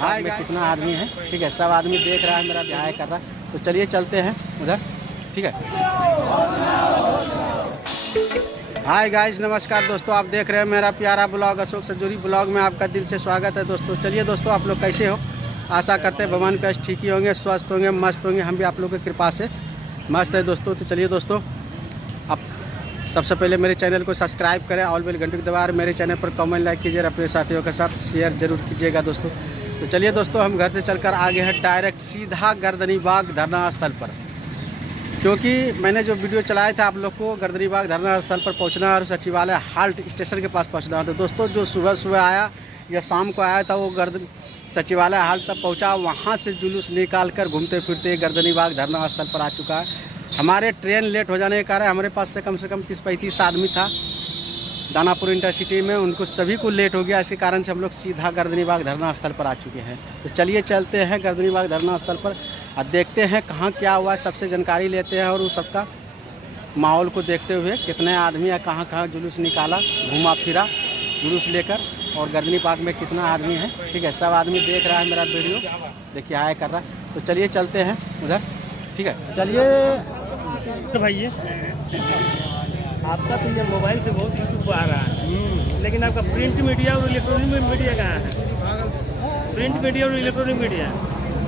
हाय में कितना आदमी है, ठीक है। सब आदमी देख रहा है, मेरा ब्याह कर रहा है। तो चलिए चलते हैं उधर, ठीक है। हाय गाइस, नमस्कार दोस्तों, आप देख रहे हैं मेरा प्यारा ब्लॉग अशोक सजूरी ब्लॉग में आपका दिल से स्वागत है दोस्तों। चलिए दोस्तों, आप लोग कैसे हो? आशा करते हैं भगवान का ठीक ही होंगे, स्वस्थ होंगे, मस्त होंगे। हम भी आप लोगों की कृपा से मस्त है दोस्तों। तो चलिए दोस्तों, अब सबसे पहले मेरे चैनल को सब्सक्राइब करें, ऑल बेल घंटी को दबाएं, मेरे चैनल पर कमेंट लाइक कीजिए, अपने साथियों के साथ शेयर जरूर कीजिएगा दोस्तों। तो चलिए दोस्तों, हम घर से चलकर आगे हैं डायरेक्ट सीधा गर्दनी बाग धरना स्थल पर, क्योंकि मैंने जो वीडियो चलाया था आप लोग को गर्दनी बाग धरना स्थल पर पहुंचना और सचिवालय हाल्ट स्टेशन के पास पहुंचना। तो दोस्तों, जो सुबह सुबह आया या शाम को आया था, वो सचिवालय हाल्ट तक पहुंचा, वहां से जुलूस निकाल कर घूमते फिरते गर्दनी बाग धरना स्थल पर आ चुका है। हमारे ट्रेन लेट हो जाने के कारण हमारे पास से कम 30-35 आदमी था दानापुर इंटरसिटी में, उनको सभी को लेट हो गया। इसी कारण से हम लोग सीधा गर्दनी बाग धरना स्थल पर आ चुके हैं। तो चलिए चलते हैं गर्दनी बाग धरना स्थल पर और देखते हैं कहाँ क्या हुआ है, सबसे जानकारी लेते हैं और उस सबका माहौल को देखते हुए कितने आदमी है, कहाँ कहाँ जुलूस निकाला, घूमा फिरा जुलूस लेकर, और गर्दनी बाग में कितना आदमी है, ठीक है। सब आदमी देख रहा है मेरा वीडियो, देखिए आया कर रहा है। तो चलिए चलते हैं उधर, ठीक है। चलिए तो भाई आपका तो ये मोबाइल से बहुत यूट्यूब आ रहा है, लेकिन आपका प्रिंट मीडिया और इलेक्ट्रॉनिक मीडिया कहाँ है? प्रिंट मीडिया और इलेक्ट्रॉनिक मीडिया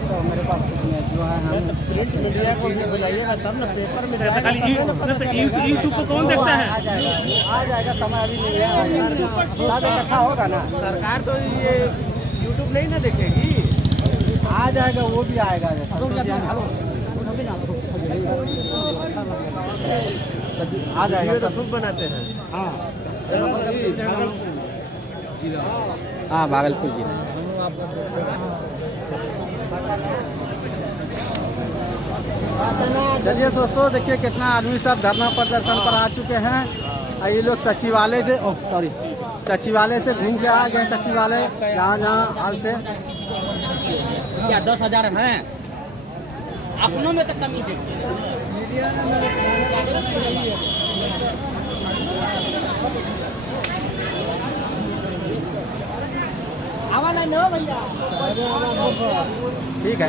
मेरे पास कुछ नहीं, जो है हम प्रिंट मीडिया को बुलाइएगा तब ना पेपर में खाली यूट्यूब को कौन देखता है? आ जाएगा, समय अभी नहीं है, रखा होगा ना। सरकार तो ये यूट्यूब नहीं ना देखेगी, आ जाएगा, वो भी आएगा। आ जाएगा, सब खूब बनाते हैं। हाँ, भागलपुर जिला। चलिए दोस्तों, देखिए कितना आदमी सब धरना प्रदर्शन पर आ चुके हैं। ये लोग सचिवालय से घूम के आ गए। सचिवालय जहाँ हाल से क्या 10,000 है अपनों में तो कमी देखिए। आवा नहीं नो भैया, ठीक है।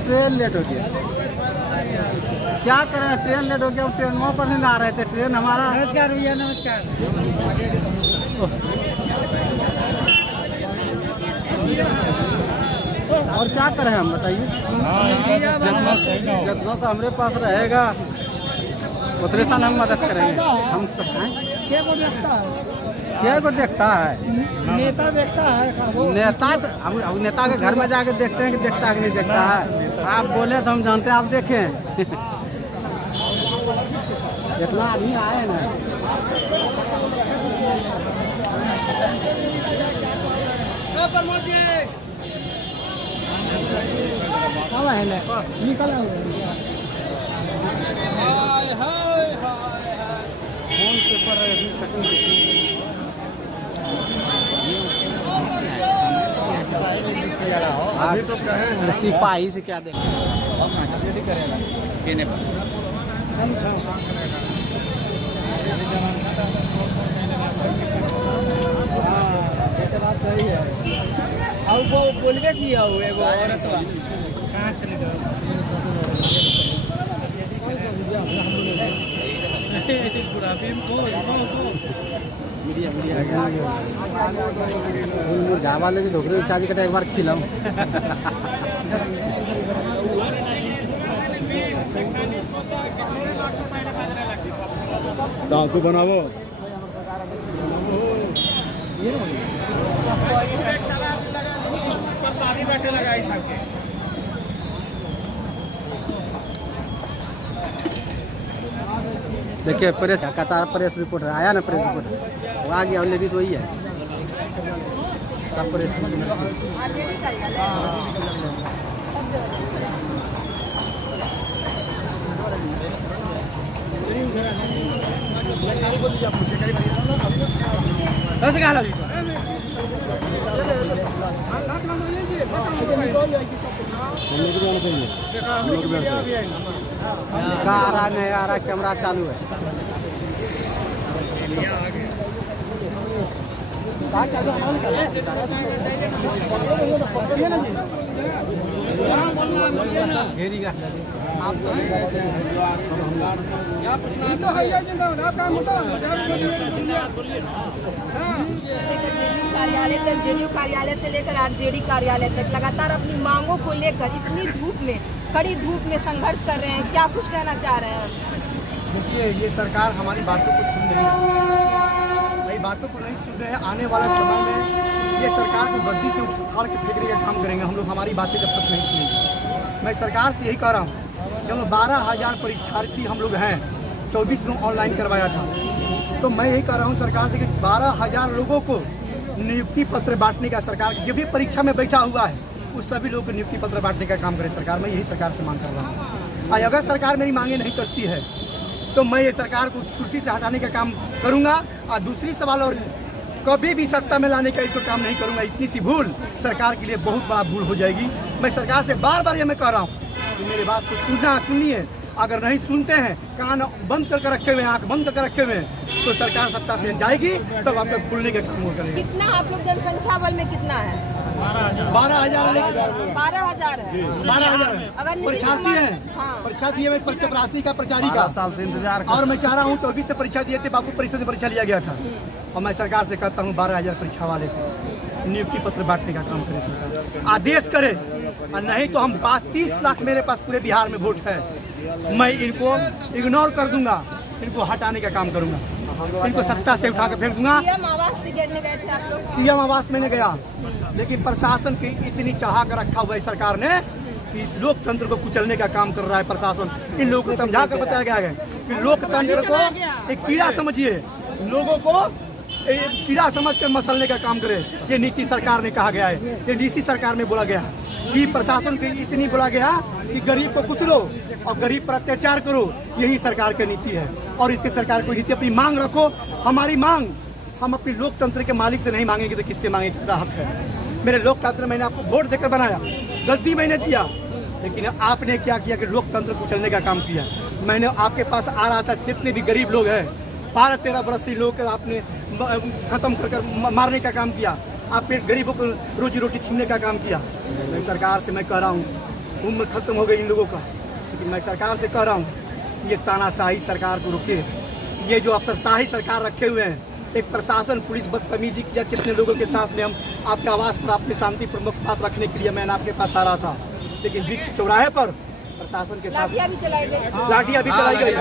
ट्रेन लेट हो गया, क्या करें, ट्रेन लेट हो गया। ट्रेनों पर नहीं आ रहे थे, ट्रेन हमारा। नमस्कार भैया, नमस्कार। और क्या करें हम, बताइए। जितना सा हमारे पास रहेगा उतने सा हम मदद करेंगे। हम सब हैं, क्या को देखता है नेता देखता है। नेता अब नेता के घर में जाके देखते हैं कि देखता है कि नहीं देखता है। आप बोले तो हम जानते हैं, आप देखें। जितना आदमी आए ना, निकल सिपाही से क्या देंगे? सही है। और वो बोलबे किया हुए एगो औरत कहाँ चले गए? जावा ले ढोकरे चार्ज करते एक बार खिलाऊं। तू बनावो शादी बैठे लगा सबके। देखिए प्रेस कतार प्रेस रिपोर्टर आया ना, प्रेस रिपोर्टर वो आ गया, और लेडीज वही है, सब प्रेस। का आ रहा नहीं आ रहा, कैमरा चालू है। कार्यालय तक, जेडीयू कार्यालय से लेकर आरजेडी कार्यालय तक लगातार अपनी मांगों को लेकर इतनी धूप में, कड़ी धूप में संघर्ष कर रहे हैं। क्या कुछ कहना चाह रहे हैं? देखिए, ये सरकार हमारी बातों को सुन रही है, हमारी बातों को नहीं सुन रहे हैं। आने वाला समय में ये सरकार को गद्दी से उखाड़ के फेंकने का काम करेंगे हम लोग, हमारी बातें जब तक नहीं सुनेंगे। मैं सरकार से यही कह रहा हूँ कि हम 12,000 परीक्षार्थी हम लोग हैं, 24 में ऑनलाइन करवाया था, तो मैं यही कह रहा हूँ सरकार से कि 12,000 लोगों को नियुक्ति पत्र बांटने का, सरकार जो भी परीक्षा में बैठा हुआ है उस सभी लोगों को नियुक्ति पत्र बांटने का काम करे सरकार। मैं यही सरकार से मांग कर रहा हूँ। और अगर सरकार मेरी मांगे नहीं करती है तो मैं ये सरकार को कुर्सी से हटाने का काम करूँगा। और दूसरी सवाल, और कभी भी सत्ता में लाने का इसको काम नहीं करूँगा। इतनी सी भूल सरकार के लिए बहुत बड़ा भूल हो जाएगी। मैं सरकार से बार बार ये मैं कह रहा हूँ कि मेरी बात को सुनिए। अगर नहीं सुनते हैं, कान बंद करके रखे हुए हैं, आँख बंद करके रखे हुए हैं, तो सरकार सत्ता से जाएगी तब आप लोग खुलने के काम करेंगे। कितना आप लोग जनसंख्या बल में कितना है? 12,000 12,000 है। 12,000 अगर परीक्षार्थी है, परीक्षार्थी है चपरासी का प्रचारी का साल से इंतजार और मैं चाह रहा हूँ 24 से परीक्षा दिए थे, बापू परिषद में परीक्षा लिया गया था। और मैं सरकार से कहता हूँ 12,000 परीक्षा वाले को नियुक्ति पत्र बांटने का काम करे सरकार, आदेश करे। और नहीं तो हम 30 लाख मेरे पास पूरे बिहार में वोट है, मैं इनको इग्नोर कर दूंगा, इनको हटाने का काम करूंगा, इनको सत्ता से उठा कर फेंक दूंगा। सीएम आवास भी गिरने गए थे आप लोग? सीएम आवास में गया, लेकिन प्रशासन की इतनी चाह कर रखा हुआ है सरकार ने कि लोकतंत्र को कुचलने का काम कर रहा है प्रशासन। इन लोगों को समझा कर बताया गया है कि लोकतंत्र को एक कीड़ा समझिए, लोगों को एक कीड़ा समझ कर मसलने का काम करे। ये नीति सरकार ने कहा गया है, ये नीति सरकार में बोला गया कि प्रशासन की इतनी बोला गया कि गरीब को कुचलो और गरीब पर अत्याचार करो, यही सरकार की नीति है। और इसके सरकार को नीति, अपनी मांग रखो। हमारी मांग हम अपनी लोकतंत्र के मालिक से नहीं मांगेंगे तो किससे मांगेंगे? कितना हक है? मेरे लोकतंत्र मैंने आपको वोट देकर बनाया, गद्दी मैंने दिया, लेकिन आपने क्या किया कि लोकतंत्र कुचलने का काम किया। मैंने आपके पास आ रहा था, जितने भी गरीब लोग हैं 12-13 बरस से लोग आपने खत्म कर मारने का काम किया, आपने गरीबों को रोजी रोटी छीनने का काम किया। मैं सरकार से मैं कह रहा हूँ, उम्र खत्म हो गई इन लोगों का, लेकिन मैं सरकार से कह रहा हूँ ये तानाशाही सरकार को रोके। ये जो अफसरशाही सरकार रखे हुए हैं, एक प्रशासन पुलिस बदतमीजी किया कितने लोगों के साथ में। हम आपके आवास पर अपनी शांति प्रमुख बात रखने के लिए मैंने आपके पास आ रहा था, लेकिन बीच चौराहे पर प्रशासन के साथ लाठियां भी चलाई गई। लाठियां भी चलाई गई।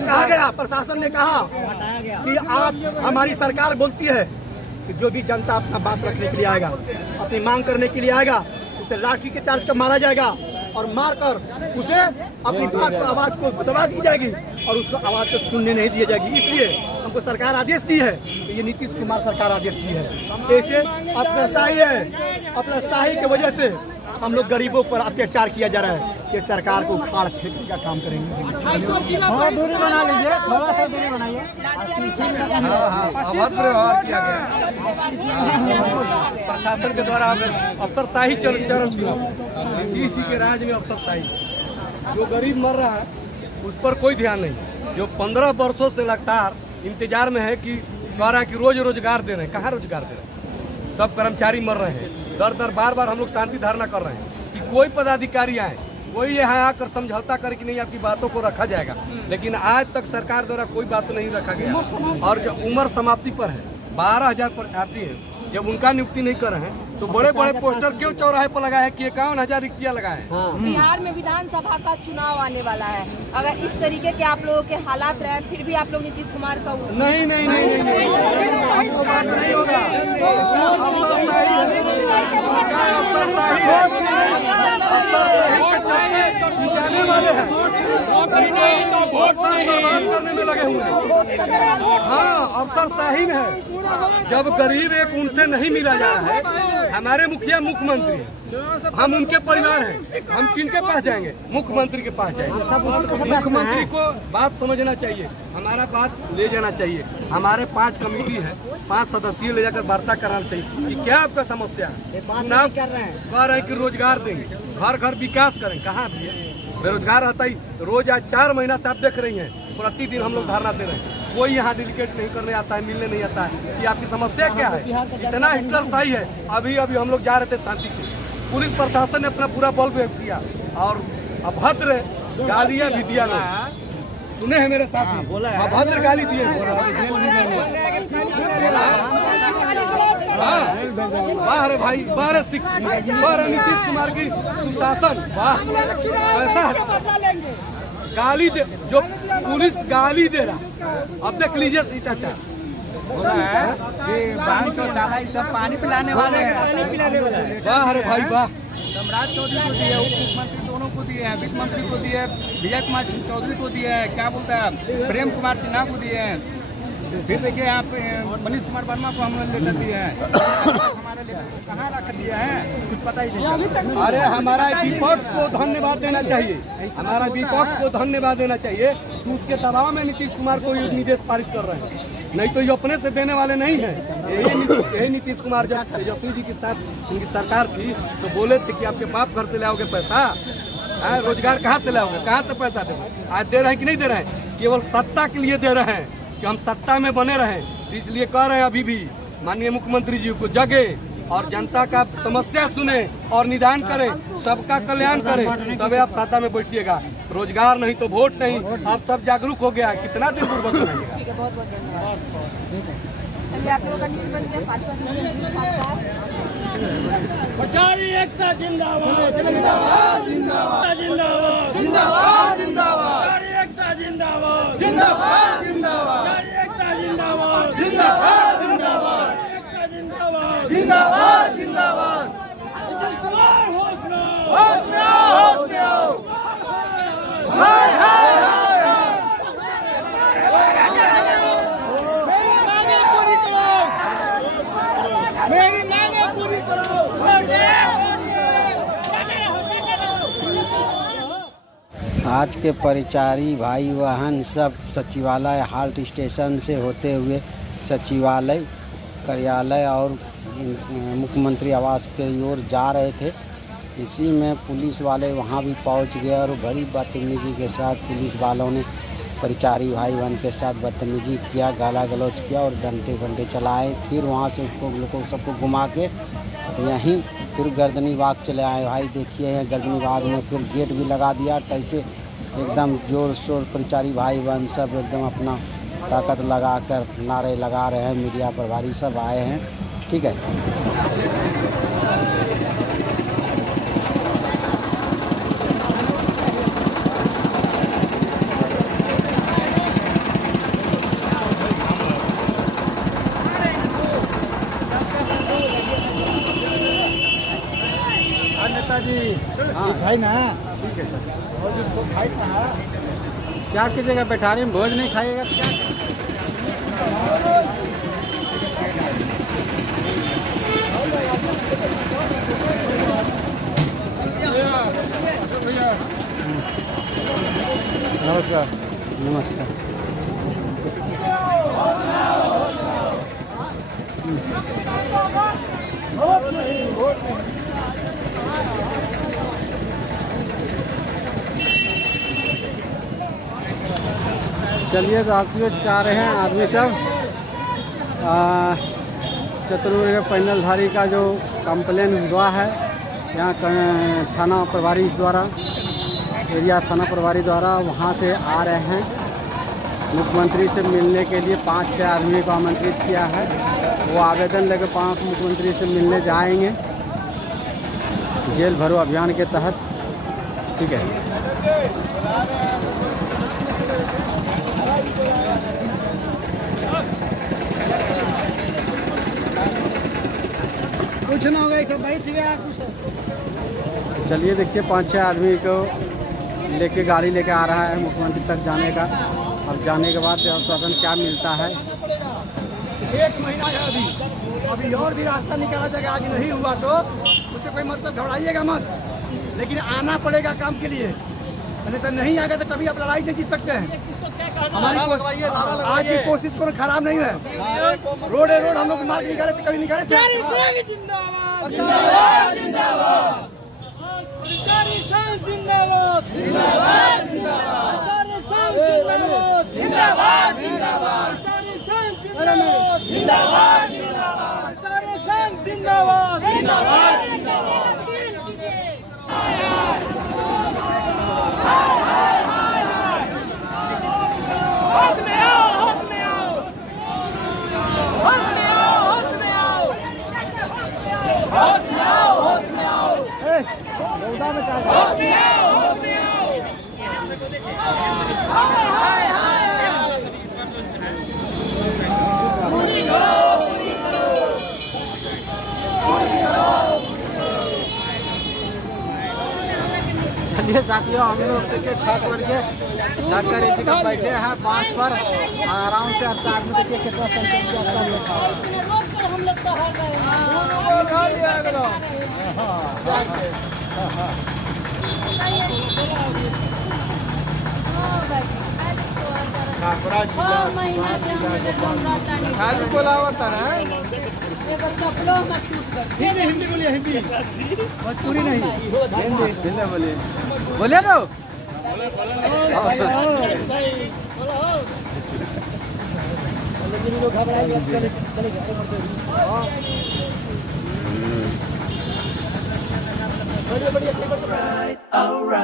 कहा गया, प्रशासन ने कहा कि आप, हमारी सरकार बोलती है कि जो भी जनता अपना बात रखने के लिए आएगा, अपनी मांग करने के लिए आएगा, उसे लाठी के चार्ज कर मारा जाएगा और मारकर उसे अपनी बात को, आवाज को दबा दी जाएगी और उसको आवाज को सुनने नहीं दी जाएगी। इसलिए हमको सरकार आदेश दी है, ये नीतीश कुमार सरकार आदेश दी है। ऐसे अफसरशाही है, अफसरशाही की वजह से हम लोग गरीबों पर अत्याचार किया जा रहा है। ये सरकार को उखाड़ फेंकने का काम करेंगे। थोड़ा दूरी बना लीजिए, थोड़ा सा दूरी बनाइए। अभद्र व्यवहार किया गया प्रशासन के द्वारा। अफसरशाही चरम सीमा, नीतीश जी के राज में अफसरशाही। जो गरीब मर रहा है उस पर कोई ध्यान नहीं। जो 15 वर्षों से लगातार इंतजार में है कि कह रहा है कि रोज रोजगार दे रहे हैं, कहाँ रोजगार दे रहे हैं? सब कर्मचारी मर रहे हैं। दर बार बार हम लोग शांति धारणा कर रहे हैं कि कोई पदाधिकारी आए, कोई यहाँ आकर समझौता करे कि नहीं आपकी बातों को रखा जाएगा, लेकिन आज तक सरकार द्वारा कोई बात नहीं रखा गया। और जो उम्र समाप्ति पर है, 12,000 परीक्षार्थी हैं, जब उनका नियुक्ति नहीं कर रहे हैं तो बड़े बड़े पोस्टर क्यों चौराहे पर लगाए कि 51,000 रिक्तियाँ लगाए? बिहार में विधानसभा का चुनाव आने वाला है, अगर इस तरीके के आप लोगों के हालात रहे फिर भी आप लोग नीतीश कुमार का नहीं नहीं नहीं आपको बात नहीं होगा। जाने वाले हैं, वोट करने में लगे हुए हैं। हाँ, अफसरशाही में है। जब गरीब एक उनसे नहीं मिला जा रहा है, हमारे मुखिया मुख्यमंत्री हैं, हम उनके परिवार हैं, हम किनके पास जाएंगे? मुख्यमंत्री के पास जाएंगे। मुख्यमंत्री को बात समझना चाहिए, हमारा बात ले जाना चाहिए। हमारे 5 कमेटी है, 5 सदस्य ले जाकर वार्ता कराना चाहिए कि क्या आपका समस्या है। चुनाव कर रहे हैं, कह रहे हैं कि रोजगार देंगे, घर घर विकास करें। कहाँ दिए? बेरोजगार रहता ही रोज आज 4 महीना से आप देख रही हैं, प्रतिदिन हम लोग धरना दे रहे हैं। कोई यहाँ डेलीकेट नहीं करने आता है, मिलने नहीं आता है कि आपकी समस्या क्या है। इतना हिटलरशाही है। अभी हम लोग जा रहे थे शांति से, पुलिस प्रशासन ने अपना पूरा बल प्रयोग किया और अभद्र गालियाँ भी दिया। लोग सुने हैं मेरे साथ, अभद्र गाली दिए। वाह रे भाई, वाह रे वाह रे नीतीश कुमार की सुशासन, वाह। ऐसा गाली दे, जो पुलिस गाली दे रहा। अब देख लीजिए भ्रष्टाचार बोला है कि बांध चो साला ये सब पानी पिलाने वाले हैं। वाह रे भाई वाह। सम्राट चौधरी को दिए, उप मुख्यमंत्री दोनों को दिए हैं, वित्त मंत्री को दिए, विजय कुमार चौधरी को दिए हैं, क्या बोलता है प्रेम कुमार सिन्हा को दिए हैं। फिर देखिए यहाँ पे मनीष कुमार वर्मा को हम लेटर दिए हैं। हमारे लेटर कहाँ रख दिए हैं कुछ पता ही नहीं। अरे हमारा विपक्ष को धन्यवाद देना चाहिए, हमारा विपक्ष को धन्यवाद देना चाहिए कि उसके दबाव में नीतीश कुमार को ये निर्देश पारित कर रहे हैं, नहीं तो ये अपने से देने वाले नहीं हैं। यही नीतीश कुमार जब तेजस्वी जी के साथ उनकी सरकार थी तो बोले थे कि आपके बाप घर से लाओगे पैसा, रोजगार कहाँ से लाओगे, कहाँ से पैसा देंगे। आज दे रहे हैं कि नहीं दे रहे हैं, केवल सत्ता के लिए दे रहे हैं कि हम सत्ता में बने रहें। इसलिए कह रहे हैं अभी भी माननीय मुख्यमंत्री जी को जगे और जनता का समस्या सुने और निदान करें, सबका कल्याण करें, तभी आप सत्ता में बैठिएगा। रोजगार नहीं तो वोट नहीं। आप सब जागरूक हो गया, कितना दिन पूर्वक रहेंगे। ठीक है, बहुत बहुत धन्यवाद। चलिए आप लोगों का न्यूज़ बन गया, 5 मिनट प्रचारी एकता जिंदाबाद जिंदाबाद जिंदाबाद जिंदाबाद जिंदाबाद जिंदाबाद, प्रचारी एकता जिंदाबाद जिंदाबाद जिंदाबाद, प्रचारी एकता जिंदाबाद जिंदाबाद जिंदाबाद, एकता जिंदाबाद जिंदाबाद जिंदाबाद। नीतीश कुमार होश में, होश में, होश में। हाय हाय आज के परिचारी भाई वाहन सब सचिवालय हाल्ट स्टेशन से होते हुए सचिवालय कार्यालय और मुख्यमंत्री आवास के ओर जा रहे थे। इसी में पुलिस वाले वहां भी पहुंच गए और बड़ी बदतमीजी के साथ पुलिस वालों ने परिचारी भाई बहन के साथ बदतमीजी किया, गाला गलौज किया और डंडे फंडे चलाए। फिर वहां से उसको सबको घुमा के यहीं फिर गर्दनी बाग चले आए। भाई देखिए यहाँ गर्दनी बाग में फिर गेट भी लगा दिया। कैसे एकदम जोर शोर परिचारी भाई बहन सब एकदम अपना ताकत लगाकर नारे लगा रहे हैं। मीडिया प्रभारी सब आए हैं, ठीक है। नेताजी भाई ना ठीक है सर। क्या कीजिएगा, बैठारी में भोज नहीं खाइएगा तो क्या। नमस्कार नमस्कार। चलिए तो आपकी चाह रहे हैं आदमी सब चतुर्वेद पैनलधारी का जो कंप्लेन हुआ है यहाँ थाना प्रभारी द्वारा, एरिया थाना प्रभारी द्वारा वहाँ से आ रहे हैं। मुख्यमंत्री से मिलने के लिए 5-6 आदमी को आमंत्रित किया है। वो आवेदन लेकर 5 मुख्यमंत्री से मिलने जाएंगे जेल भरो अभियान के तहत, ठीक है। कुछ ना होगा, सब बैठ गया कुछ। चलिए देखिए 5-6 आदमी को लेके गाड़ी लेके आ रहा है मुख्यमंत्री तक जाने का। अब जाने के बाद आश्वासन क्या मिलता है। 1 महीना है अभी और भी रास्ता निकाला जाएगा। आज नहीं हुआ तो उससे कोई मतलब घबराइएगा मत, लेकिन आना पड़ेगा काम के लिए। तो नहीं आ गए तो कभी आप लड़ाई नहीं जीत सकते हैं। हमारी आज की कोशिश को खराब नहीं है। रोड है रोड, हम लोग मार्ग निकाले थे, कभी निकाले थे। चलिए साथियों, हम लोग देखिए थक करके इसी का बैठे हैं बांस पर आराम से। और साथ में देखिए कितना संख्या लिखा खाली बोलावता ना। हिंदी बोलिए, हिंदी भोजपुरी नहीं, हिंदी बोलिए। बोलिए तो Alright.